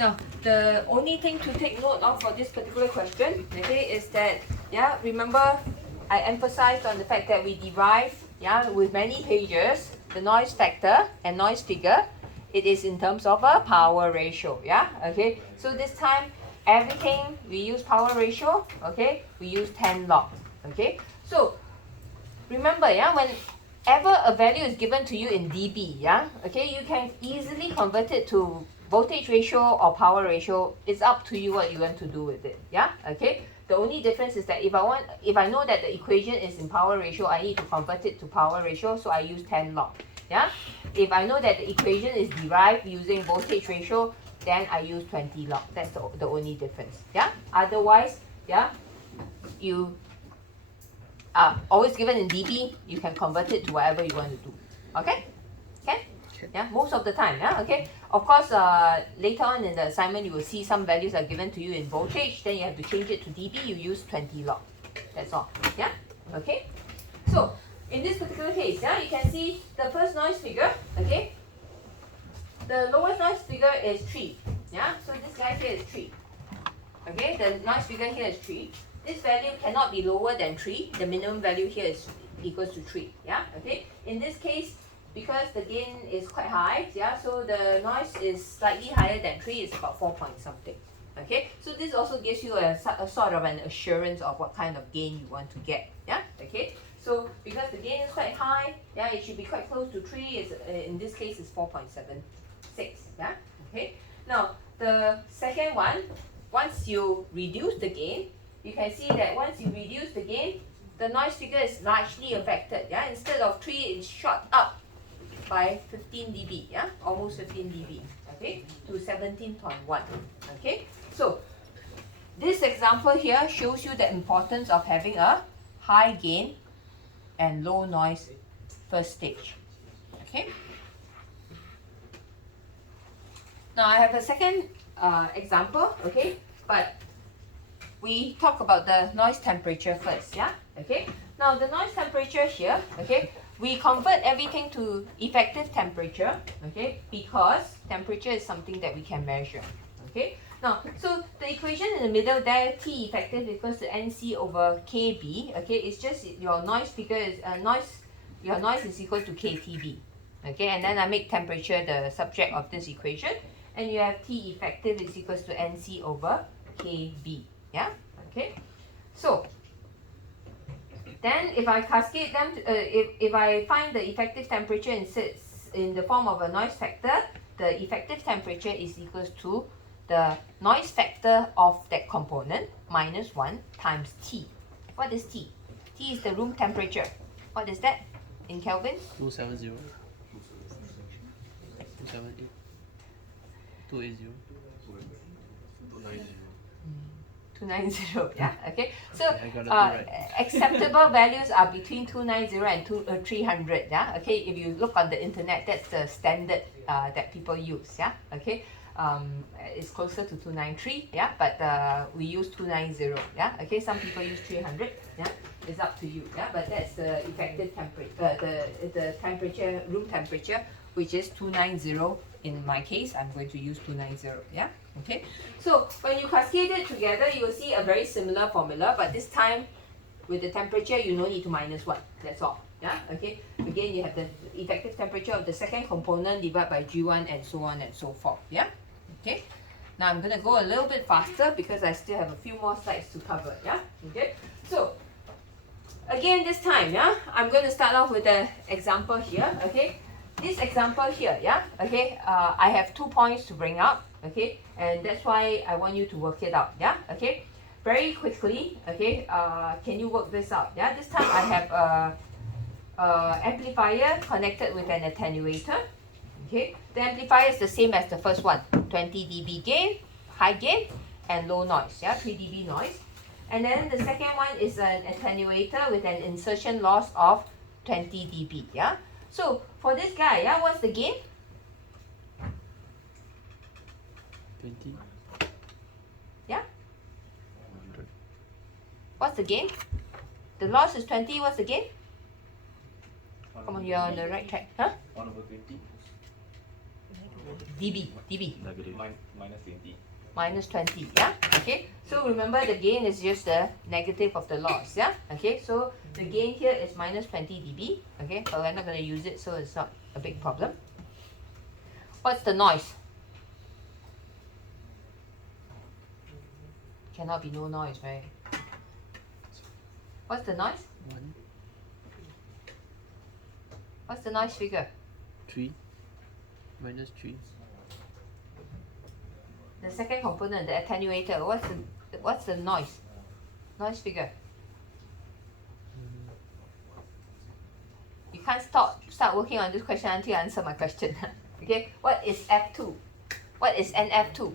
Now, the only thing to take note of for this particular question, okay, is that, yeah, remember I emphasized on the fact that we derive, yeah, with many pages, the noise factor and noise figure, it is in terms of a power ratio, yeah, okay. So this time, everything we use power ratio, okay, we use 10 log, okay. So remember, yeah, whenever a value is given to you in dB, yeah, okay, you can easily convert it to voltage ratio or power ratio. It's up to you what you want to do with it, yeah, okay. The only difference is that if I know that the equation is in power ratio, I need to convert it to power ratio, so I use 10 log, yeah. If I know that the equation is derived using voltage ratio, then I use 20 log. That's the only difference, yeah. Otherwise, yeah, you always given in dB, you can convert it to whatever you want to do. Okay? Okay? Yeah, most of the time, yeah, okay. Of course, later on in the assignment, you will see some values are given to you in voltage, then you have to change it to dB, you use 20 log. That's all. Yeah? Okay? So, in this particular case, yeah, you can see the first noise figure, okay? The lowest noise figure is 3. Yeah? So this guy here is 3. Okay, the noise figure here is 3. This value cannot be lower than 3. The minimum value here is equals to 3. Yeah, okay. In this case, because the gain is quite high, yeah, so the noise is slightly higher than 3. It's about 4 point something. Okay, so this also gives you a sort of an assurance of what kind of gain you want to get. Yeah, okay. So because the gain is quite high, yeah, it should be quite close to 3. It's, in this case, it's 4.76. Yeah, okay. Now the second one. Once you reduce the gain, you can see that once you reduce the gain, the noise figure is largely affected. Yeah, instead of 3, it's shot up by 15 dB. Yeah, almost 15 dB. Okay, to 17.1. Okay, so this example here shows you the importance of having a high gain and low noise first stage. Okay. Now I have a second example, okay, but we talk about the noise temperature first, yeah, okay. Now the noise temperature here, okay, we convert everything to effective temperature, okay, because temperature is something that we can measure, okay. Now, so the equation in the middle there, T effective equals to NC over KB, okay, it's just your noise figure is your noise is equal to KTB, okay, and then I make temperature the subject of this equation. And you have T effective is equals to NC over KB. Yeah? Okay? So, then if I cascade them, if I find the effective temperature in the form of a noise factor, the effective temperature is equals to the noise factor of that component minus 1 times T. What is T? T is the room temperature. What is that in Kelvin? 270. 270. 280. 290, yeah, okay. So I got it right. acceptable values are between 290 and 300, yeah, okay. If you look on the internet, that's the standard that people use, yeah, okay. It's closer to 293, yeah, but we use 290, yeah, okay. Some people use 300, yeah. It's up to you, yeah, but that's the effective temperature, the temperature, room temperature, which is 290. In my case, I'm going to use 290, yeah, okay. So when you cascade it together, you will see a very similar formula, but this time with the temperature, you no need to minus 1, that's all, yeah, okay. Again, you have the effective temperature of the second component divided by G1 and so on and so forth, yeah, okay. Now I'm going to go a little bit faster because I still have a few more slides to cover, yeah, okay. So again, this time, yeah, I'm going to start off with the example here, okay. This example here, yeah, okay, I have 2 points to bring up, okay, and that's why I want you to work it out, yeah, okay. Very quickly, okay, can you work this out, yeah. This time I have a amplifier connected with an attenuator, okay. The amplifier is the same as the first one, 20 dB gain, high gain, and low noise, yeah, 3 dB noise. And then the second one is an attenuator with an insertion loss of 20 dB, yeah. So for this guy, yeah, what's the gain? 20. Yeah. What's the gain? The loss is 20. What's the gain? Come on, you're on the right track, huh? 1/20. dB. Negative. Minus 20. Minus 20, yeah? Okay, so remember the gain is just the negative of the loss, yeah? Okay, so the gain here is minus 20 dB, okay? But we're not going to use it, so it's not a big problem. What's the noise? Cannot be no noise, right? What's the noise? 1, What's the noise figure? 3, minus 3. The second component, the attenuator, what's the noise? Noise figure. You can't start working on this question until you answer my question. Okay, what is F2? What is NF2?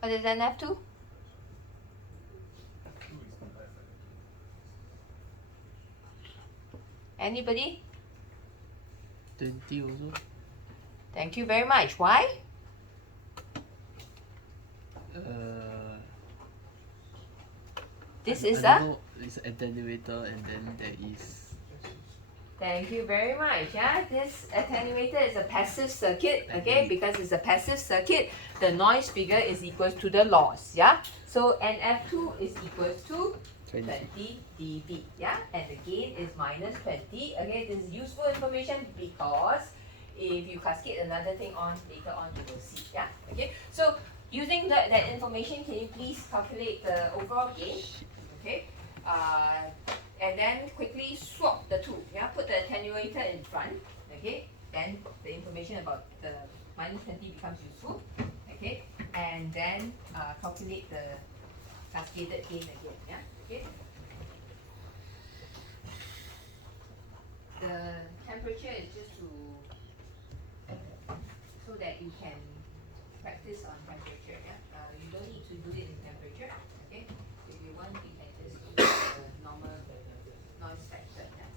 What is NF2? Anybody? 20 also. Thank you very much. Why? This is I a. don't know, it's an attenuator and then there is. Thank you very much. Yeah, this attenuator is a passive circuit. Okay, because it's a passive circuit, the noise figure is equals to the loss. Yeah, so NF2 is equals to 20 dB. Yeah, and the gain is minus 20. Okay, this is useful information because if you cascade another thing on later on, you will see. Yeah, okay. So using that information, can you please calculate the overall gain? Okay. And then quickly swap the two. Yeah, put the attenuator in front. Okay, then the information about the minus 20 becomes useful. Okay, and then calculate the cascaded gain again. Yeah, okay. The temperature is just so that you can practice on temperature. Yeah, you don't need to do it in temperature. Okay, if you want, you can just use the normal noise factor. Yeah.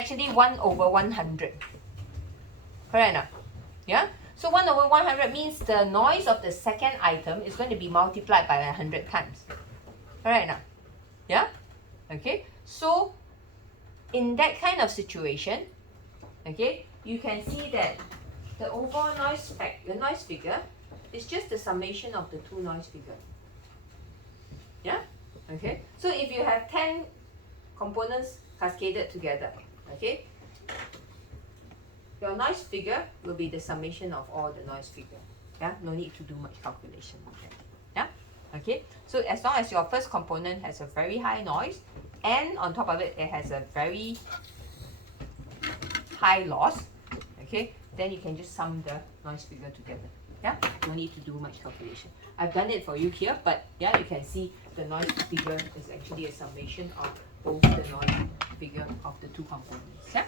Actually, 1/100. Correct enough? Yeah. So 1/100 means the noise of the second item is going to be multiplied by 100 times. Correct enough? Yeah. Okay. So in that kind of situation, okay, you can see that the overall the noise figure is just the summation of the two noise figure. Yeah? Okay? So if you have 10 components cascaded together, okay, your noise figure will be the summation of all the noise figure. Yeah? No need to do much calculation. Yeah? Okay? So as long as your first component has a very high noise, and on top of it, it has a very high loss, okay, then you can just sum the noise figure together. Yeah, no need to do much calculation. I've done it for you here, but yeah, you can see the noise figure is actually a summation of both the noise figure of the two components. Yeah.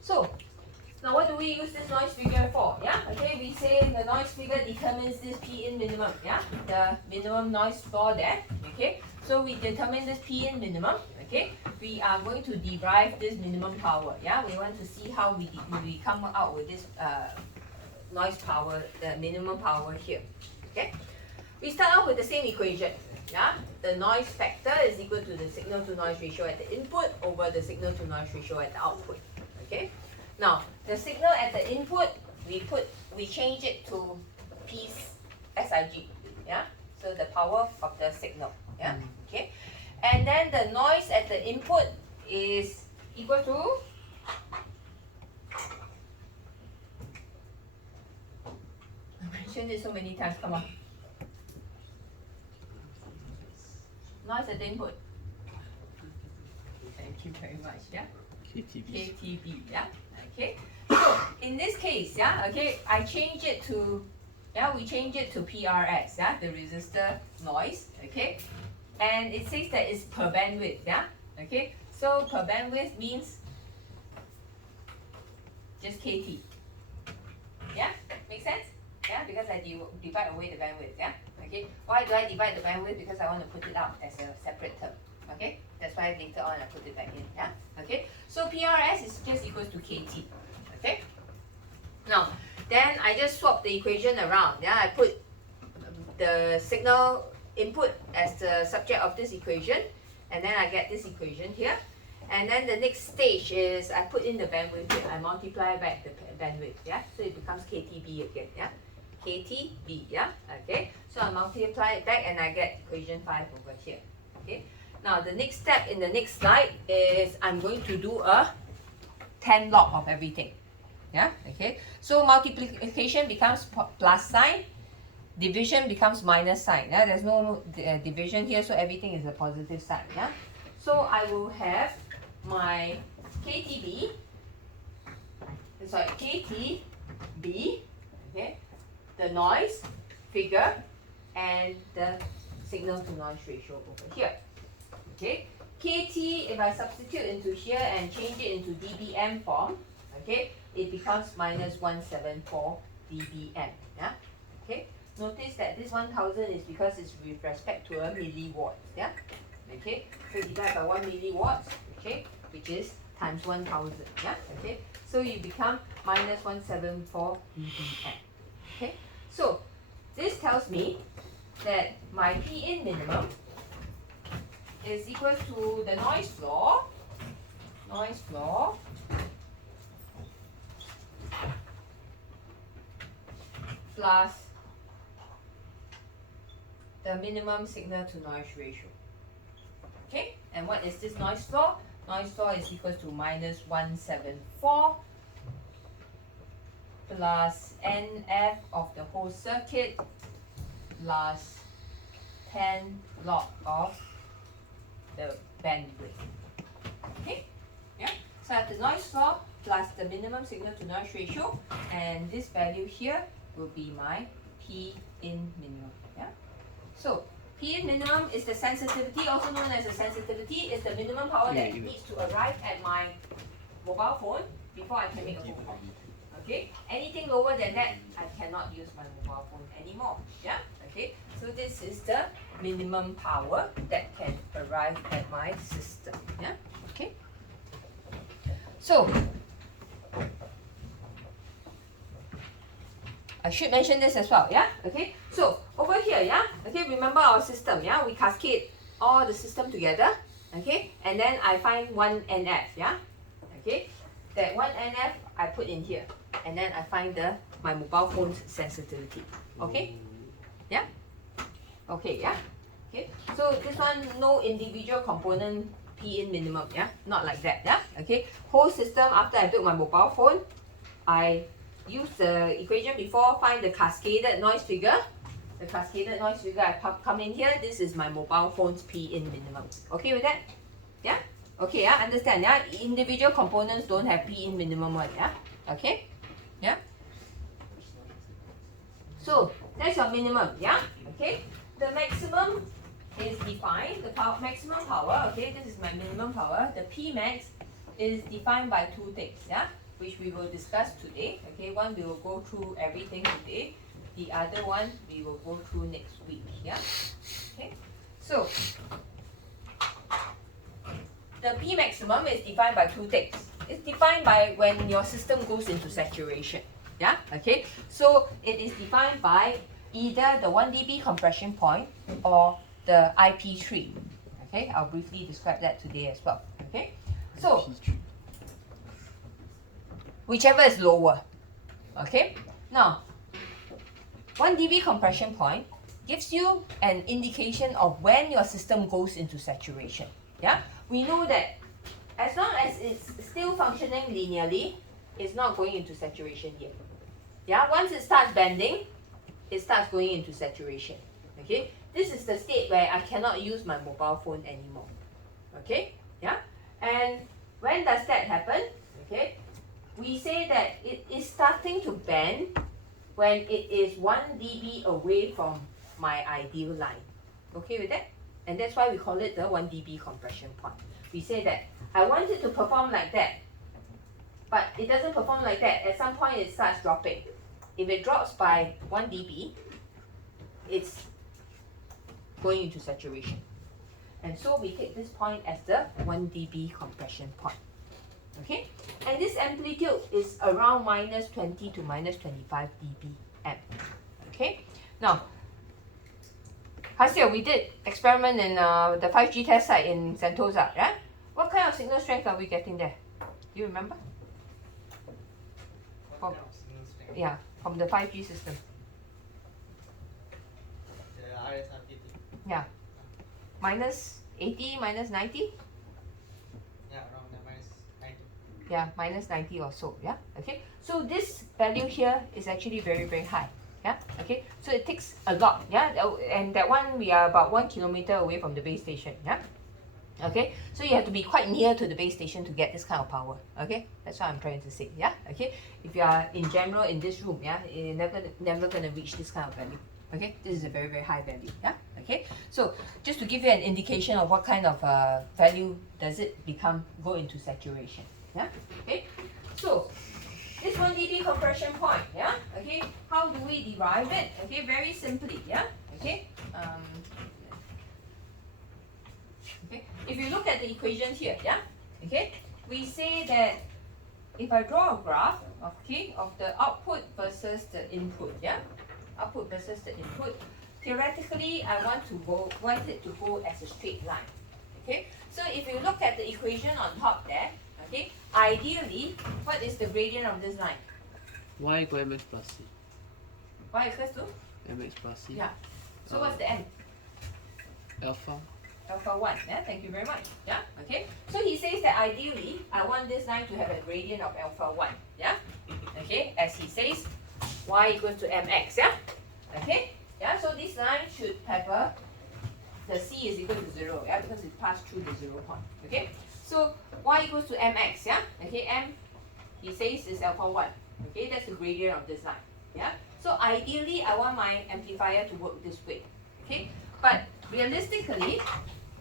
So now what do we use this noise figure for? Yeah, okay, we say the noise figure determines this P in minimum, yeah, the minimum noise floor there, okay. So we determine this P in minimum, okay. We are going to derive this minimum power, yeah. We want to see how we come out with this noise power, the minimum power here, okay. We start off with the same equation, yeah. The noise factor is equal to the signal to noise ratio at the input over the signal to noise ratio at the output, okay. Now, the signal at the input, we change it to SIG, yeah? So the power of the signal, yeah? Okay? And then the noise at the input is equal to I mentioned it so many times, come on. Noise at the input. Thank you very much, yeah? KTB, yeah? Okay, so in this case, yeah, okay, I change it to, yeah, we change it to PRS, yeah, the resistor noise, okay, and it says that it's per bandwidth, yeah, okay, so per bandwidth means just KT, yeah, make sense? Yeah, because I divide away the bandwidth, yeah, okay, why do I divide the bandwidth? Because I want to put it out as a separate term, okay, that's why later on I put it back in, yeah, okay, so PRS is just equals to KT, okay, Now, then I just swap the equation around. Yeah, I put the signal input as the subject of this equation, and then I get this equation here. And then the next stage is I put in the bandwidth here. I multiply back the bandwidth. Yeah, so it becomes KTB again. Yeah, KTB. Yeah, okay. So I multiply it back and I get equation 5 over here. Okay. Now the next step in the next slide is I'm going to do a 10 log of everything. Yeah, okay. So multiplication becomes plus sign, division becomes minus sign. Yeah, there's no division here, so everything is a positive sign. Yeah, so I will have my KTB, sorry, KTB, okay, the noise figure, and the signal to noise ratio over here. Okay, KT, if I substitute into here and change it into dBm form, okay, it becomes minus 174 dBm. Yeah, okay. Notice that this 1000 is because it's with respect to a milliwatt. Yeah, okay. So divide by 1 milliwatts, okay, which is times 1000. Yeah, okay. So you become minus 174 dBm. Okay. So this tells me that my P in minimum is equal to the noise floor plus the minimum signal to noise ratio. Okay, and what is this noise floor? Noise floor is equal to minus 174 plus NF of the whole circuit plus 10 log of the bandwidth. Okay, yeah. So I have the noise floor plus the minimum signal to noise ratio, and this value here will be my P in minimum. Yeah. So P in minimum is the sensitivity, also known as the sensitivity, is the minimum power that needs to arrive at my mobile phone before I can make a phone call. Okay, anything lower than that, I cannot use my mobile phone anymore. Yeah. Okay, so this is the minimum power that can arrive at my system. Yeah. Okay. So I should mention this as well. Yeah. Okay. So over here, yeah. Okay. Remember our system. Yeah. We cascade all the system together. Okay. And then I find one NF. Yeah. Okay. That one NF I put in here, and then I find my mobile phone's sensitivity. Okay. Yeah. Okay. Yeah. Okay. So this one, no individual component P in minimum. Yeah. Not like that. Yeah. Okay. Whole system. After I built my mobile phone, I use the equation before, find the cascaded noise figure. The cascaded noise figure, I come in here. This is my mobile phone's P in minimum. Okay with that? Yeah? Okay, yeah, understand. Yeah, individual components don't have P in minimum one. Yeah? Okay? Yeah? So that's your minimum. Yeah? Okay? The maximum is defined, the maximum power. Okay, this is my minimum power. The P max is defined by two things. Yeah? Which we will discuss today. Okay, one we will go through everything today. The other one we will go through next week. Yeah. Okay. So the P maximum is defined by two things. It's defined by when your system goes into saturation. Yeah. Okay. So it is defined by either the 1 dB compression point or the IP3. Okay. I'll briefly describe that today as well. Okay. So whichever is lower. Okay. Now, 1 dB compression point gives you an indication of when your system goes into saturation. Yeah, we know that as long as it's still functioning linearly, it's not going into saturation yet. Yeah, once it starts bending, it starts going into saturation. Okay, this is the state where I cannot use my mobile phone anymore. Okay, yeah, and when does that happen? Okay, we say that it is starting to bend when it is 1 dB away from my ideal line. Okay with that? And that's why we call it the 1 dB compression point. We say that I want it to perform like that, but it doesn't perform like that. At some point it starts dropping. If it drops by 1 dB, it's going into saturation. And so we take this point as the 1 dB compression point. Okay, and this amplitude is around minus 20 to minus 25 dBm. Okay, now Hasil, we did experiment in the 5G test site in Sentosa, yeah? What kind of signal strength are we getting there? Do you remember? What kind of signal strength? Yeah, from the 5G system. The RSRT thing. Yeah. Minus 80, minus 90? Yeah, around the minus 90. Yeah, minus 90 or so, yeah? Okay, so this value here is actually very, very high. Yeah, okay, so it takes a lot, yeah, and that one we are about 1 kilometer away from the base station, yeah, okay, so you have to be quite near to the base station to get this kind of power, okay, that's what I'm trying to say, yeah, okay, if you are in general in this room, yeah, you're never gonna reach this kind of value, okay, this is a very, very high value, yeah, okay, so just to give you an indication of what kind of value does it go into saturation, yeah, okay, so this 1 dB compression point, yeah, okay, how do we derive it? Okay, very simply, yeah, okay, okay, if you look at the equation here, yeah, okay, we say that if I draw a graph, okay, of the output versus the input, yeah, output versus the input, theoretically I want it to go as a straight line, okay, so if you look at the equation on top there, okay, ideally, what is the gradient of this line? Y equal mx plus c. Y equals to? Mx plus c. Yeah. So what's the m? Alpha. Alpha 1. Yeah, thank you very much. Yeah, okay. So he says that ideally, I want this line to have a gradient of alpha 1. Yeah, okay, as he says, y equals to mx. Yeah, okay. Yeah, so this line should have the c is equal to 0. Yeah, because it passed through the 0 point. Okay. So y equals to mx, yeah? Okay, m, he says is alpha 1. Okay, that's the gradient of this line. Yeah? So ideally, I want my amplifier to work this way. Okay? But realistically,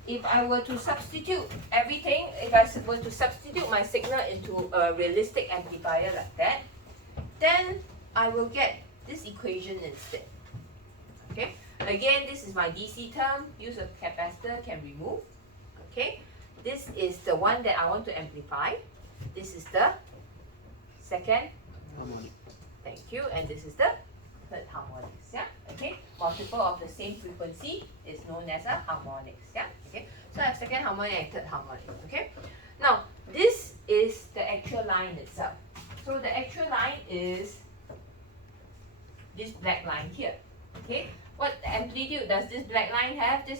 if I were to substitute everything, if I were to substitute my signal into a realistic amplifier like that, then I will get this equation instead. Okay? Again, this is my DC term. Use a capacitor, can remove. Okay? This is the one that I want to amplify. This is the second Harmonic. Thank you. And this is the third harmonics. Yeah. Okay. Multiple of the same frequency is known as a harmonics. Yeah. Okay. So I have second harmonic and third harmonic. Okay. Now this is the actual line itself. So the actual line is this black line here. Okay. What amplitude does this black line have? This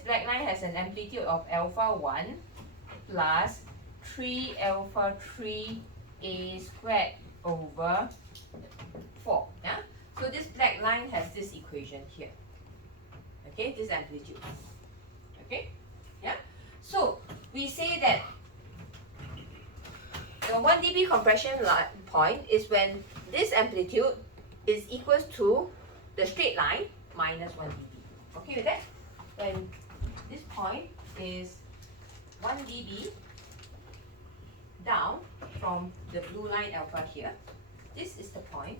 black line has an amplitude of alpha 1 plus 3 alpha 3 a squared over 4. Yeah? So this black line has this equation here. Okay, this amplitude. Okay? Yeah? So we say that the 1 dB compression point is when this amplitude is equals to the straight line minus 1 dB. Okay with that? When this point is 1 dB down from the blue line alpha here, this is the point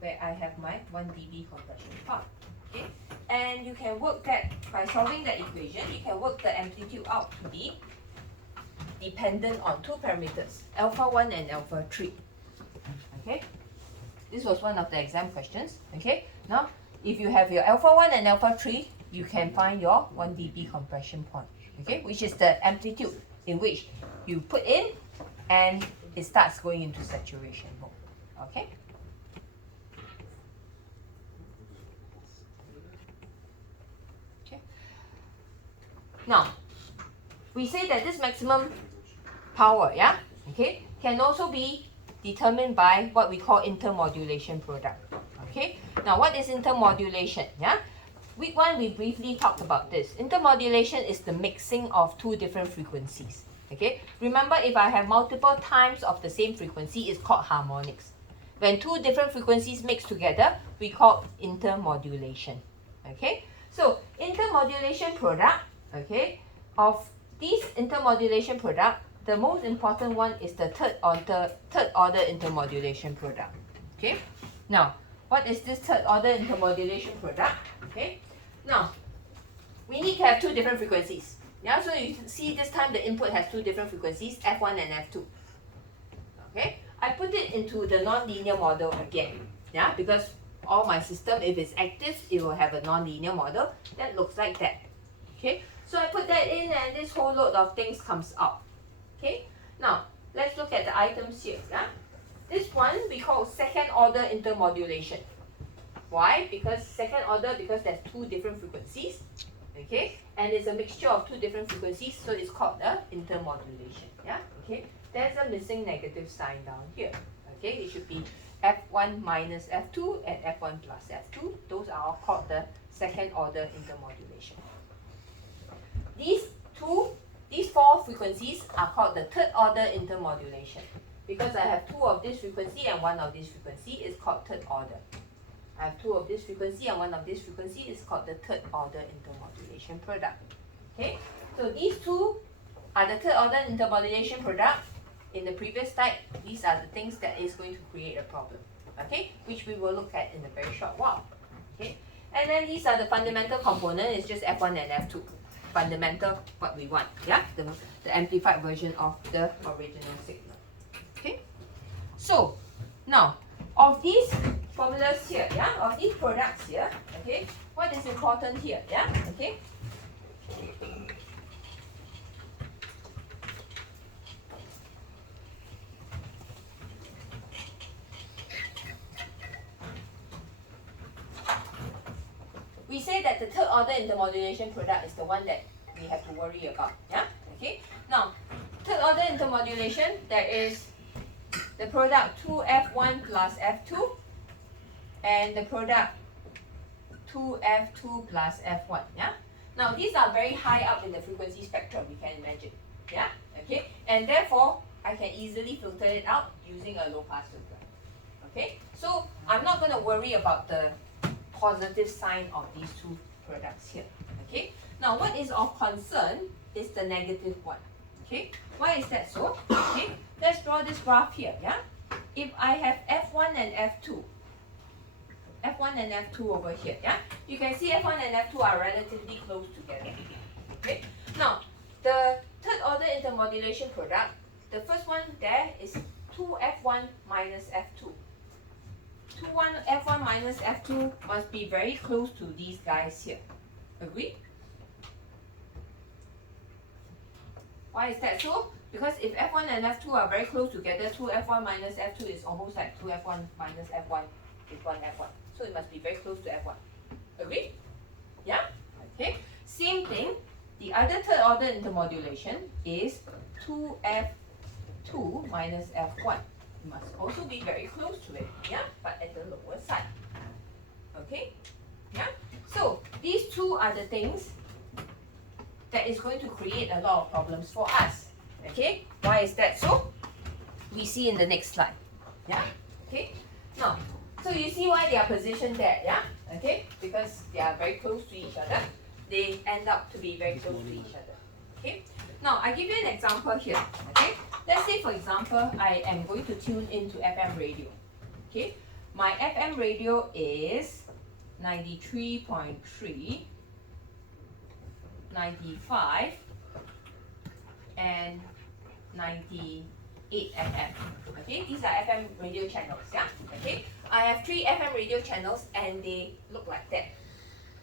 where I have my 1 dB compression point. Okay? And you can work that by solving that equation, you can work the amplitude out to be dependent on two parameters, alpha 1 and alpha 3. Okay? This was one of the exam questions. Okay, now if you have your alpha 1 and alpha 3, you can find your 1 dB compression point. Okay, which is the amplitude in which you put in and it starts going into saturation mode. Okay. Okay. Now, we say that this maximum power, yeah, okay, can also be determined by what we call intermodulation product. Okay, now what is intermodulation? Yeah, week 1 we briefly talked about this. Intermodulation is the mixing of two different frequencies. Okay, remember if I have multiple times of the same frequency, it's called harmonics. When two different frequencies mix together, we call intermodulation. Okay, so intermodulation product, okay, of these intermodulation product, the most important one is the third order intermodulation product. Okay, now what is this third order intermodulation product? Okay, now we need to have two different frequencies. Yeah, so you see this time the input has two different frequencies, F1 and F2. Okay, I put it into the nonlinear model again. Yeah, because all my system, if it's active, it will have a nonlinear model that looks like that. Okay, so I put that in and this whole load of things comes out. Okay, now let's look at the items here. Yeah, this one we call second order intermodulation. Why? Because second order, because there's two different frequencies. Okay, and it's a mixture of two different frequencies, so it's called the intermodulation. Yeah, okay, there's a missing negative sign down here. Okay, it should be F1 minus F2 and F1 plus F2. Those are all called the second order intermodulation. These four frequencies are called the third order intermodulation. Because I have two of this frequency and one of this frequency, is called third order. I have two of this frequency and one of this frequency is called the third order intermodulation product. Okay, so these two are the third order intermodulation product. In the previous slide, these are the things that is going to create a problem. Okay, which we will look at in a very short while. Okay, and then these are the fundamental component. It's just F1 and F2. Fundamental, what we want. Yeah, the amplified version of the original signal. Okay, so now of these formulas here, yeah, of these products here, okay, what is important here, yeah, okay. We say that the third order intermodulation product is the one that we have to worry about, yeah, okay. Now, third order intermodulation, there is the product 2F1 plus F2 and the product 2F2 plus F1, yeah. Now these are very high up in the frequency spectrum, you can imagine, yeah, okay, and therefore I can easily filter it out using a low pass filter. Okay, so I'm not going to worry about the positive sign of these two products here. Okay, now what is of concern is the negative one. Okay, why is that so? Okay, let's draw this graph here. Yeah, if I have F1 and F2, F1 and F2 over here, yeah, you can see F1 and F2 are relatively close together. Okay, now the third order intermodulation product, the first one there is 2F1 minus F2. F1 minus F2 must be very close to these guys here. Agree? Why is that so? Because if F1 and F2 are very close together, 2F1 minus F2 is almost like 2F1 minus F1 is 1F1. So it must be very close to F1. Agree? Yeah? Okay. Same thing, the other third order intermodulation is 2F2 minus F1. It must also be very close to it, yeah, but at the lower side. Okay, yeah. So these two are the things that is going to create a lot of problems for us. Okay, why is that so? We see in the next slide. Yeah. Okay. Now, so you see why they are positioned there, yeah? Okay, because they are very close to each other. They end up to be very close to each other. Okay. Now, I give you an example here. Okay. Let's say, for example, I am going to tune into FM radio. Okay, my FM radio is 93.3, 95, and 98 FM. Okay, these are FM radio channels. Yeah. Okay, I have 3 FM radio channels, and they look like that.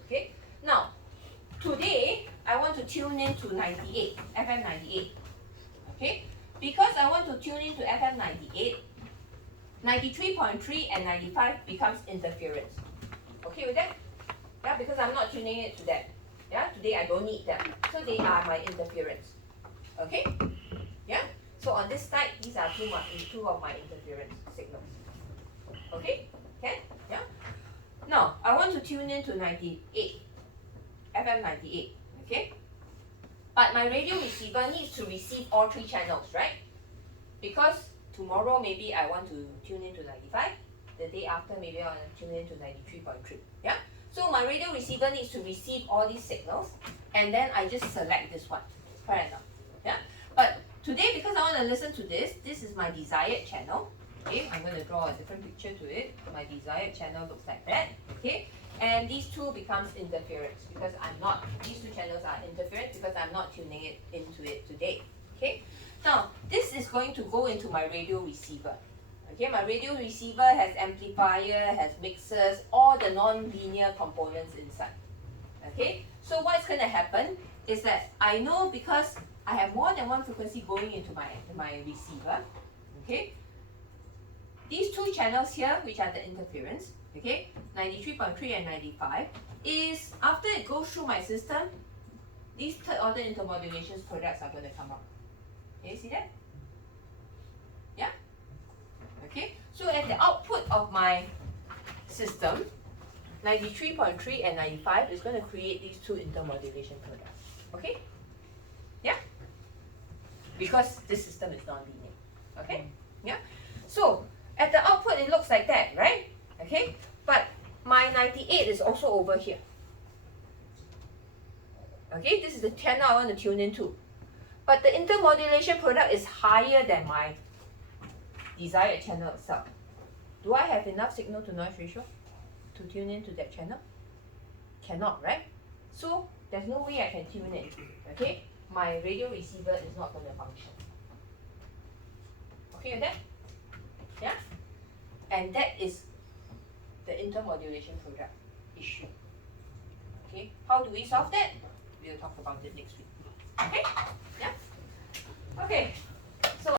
Okay. Now, today I want to tune in to 98, FM 98. Okay. Because I want to tune into FM 98, 93.3 and 95 becomes interference. Okay with that? Yeah, because I'm not tuning it to that. Yeah, today I don't need that. So they are my interference. Okay? Yeah? So on this side, these are two of my interference signals. Okay? Can? Yeah? Now, I want to tune into 98, FM 98. Okay? But my radio receiver needs to receive all 3 channels, right? Because tomorrow maybe I want to tune into 95. The day after maybe I want to tune into 93.3. Yeah? So my radio receiver needs to receive all these signals. And then I just select this one. Fair enough. Yeah? But today, because I want to listen to this is my desired channel. Okay? I'm going to draw a different picture to it. My desired channel looks like that. Okay? And these two becomes interference because these two channels are interference because I'm not tuning it into it today. Okay. Now, this is going to go into my radio receiver. Okay, my radio receiver has amplifier, has mixers, all the non-linear components inside. Okay, so what's going to happen is that I know because I have more than one frequency going into my receiver. Okay, these two channels here, which are the interference, okay, 93.3 and 95, is after it goes through my system, these third order intermodulation products are going to come out. Can you see that? Yeah? Okay, so at the output of my system, 93.3 and 95 is going to create these two intermodulation products. Okay? Yeah? Because this system is non-linear. Okay? Yeah? So, at the output it looks like that, right? Okay? But my 98 is also over here. Okay? This is the channel I want to tune into. But the intermodulation product is higher than my desired channel itself. Do I have enough signal to noise ratio to tune into that channel? Cannot, right? So there's no way I can tune in. Okay? My radio receiver is not going to function. Okay with that? Yeah? And that is the intermodulation product issue. Okay? How do we solve that? We'll talk about it next week. Okay? Yeah? Okay.